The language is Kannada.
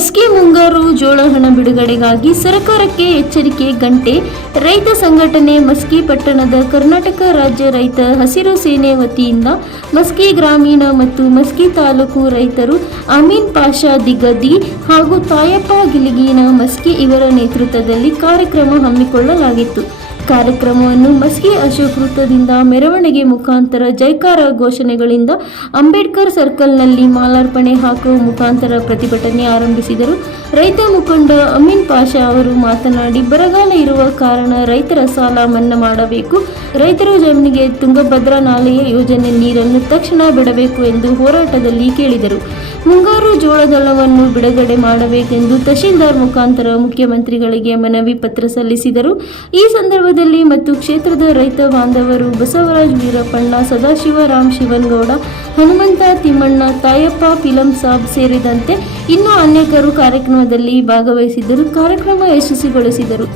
ಮಸ್ಕಿ ಮುಂಗಾರು ಜೋಳ ಹಣ ಬಿಡುಗಡೆಗಾಗಿ ಸರ್ಕಾರಕ್ಕೆ ಎಚ್ಚರಿಕೆ ಗಂಟೆ. ರೈತ ಸಂಘಟನೆ ಮಸ್ಕಿ ಪಟ್ಟಣದ ಕರ್ನಾಟಕ ರಾಜ್ಯ ರೈತ ಹಸಿರು ಸೇನೆ ವತಿಯಿಂದ ಮಸ್ಕಿ ಗ್ರಾಮೀಣ ಮತ್ತು ಮಸ್ಕಿ ತಾಲೂಕು ರೈತರು ಅಮೀನ್ ಪಾಷಾ ದಿಗದಿ ಹಾಗೂ ತಾಯಪ್ಪ ಗಿಲಿಗಿನ ಮಸ್ಕಿ ಇವರ ನೇತೃತ್ವದಲ್ಲಿ ಕಾರ್ಯಕ್ರಮ ಹಮ್ಮಿಕೊಳ್ಳಲಾಗಿತ್ತು. ಕಾರ್ಯಕ್ರಮವನ್ನು ಮಸ್ಕಿ ಅಶೋಕ್ ವೃತ್ತದಿಂದ ಮೆರವಣಿಗೆ ಮುಖಾಂತರ ಜೈಕಾರ ಘೋಷಣೆಗಳಿಂದ ಅಂಬೇಡ್ಕರ್ ಸರ್ಕಲ್ನಲ್ಲಿ ಮಾಲಾರ್ಪಣೆ ಹಾಕುವ ಮುಖಾಂತರ ಪ್ರತಿಭಟನೆ ಆರಂಭಿಸಿದರು. ರೈತ ಮುಖಂಡ ಅಮೀನ್ ಪಾಷಾ ಅವರು ಮಾತನಾಡಿ, ಬರಗಾಲ ಇರುವ ಕಾರಣ ರೈತರ ಸಾಲ ಮನ್ನಾ ಮಾಡಬೇಕು, ರೈತರ ಜಮೀನಿಗೆ ತುಂಗಭದ್ರಾ ನಾಲೆಯ ಯೋಜನೆ ನೀರನ್ನು ತಕ್ಷಣ ಬಿಡಬೇಕು ಎಂದು ಹೋರಾಟದಲ್ಲಿ ಕೇಳಿದರು. ಮುಂಗಾರು ಜೋಳದಳವನ್ನು ಬಿಡುಗಡೆ ಮಾಡಬೇಕೆಂದು ತಹಶೀಲ್ದಾರ್ ಮುಖಾಂತರ ಮುಖ್ಯಮಂತ್ರಿಗಳಿಗೆ ಮನವಿ ಪತ್ರ ಸಲ್ಲಿಸಿದರು. ಈ ಸಂದರ್ಭದಲ್ಲಿ ಮತ್ತು ಕ್ಷೇತ್ರದ ರೈತ ಬಾಂಧವರು ಬಸವರಾಜ್ ವೀರಪ್ಪಣ್ಣ, ಸದಾಶಿವರಾಮ್ ಶಿವನಗೌಡ, ಹನುಮಂತ ತಿಮ್ಮಣ್ಣ, ತಾಯಪ್ಪ ಫಿಲಂ ಸಾಬ್ ಸೇರಿದಂತೆ ಇನ್ನೂ ಅನೇಕರು ಕಾರ್ಯಕ್ರಮದಲ್ಲಿ ಭಾಗವಹಿಸಿದ್ದರು. ಕಾರ್ಯಕ್ರಮ ಯಶಸ್ವಿಗೊಳಿಸಿದರು.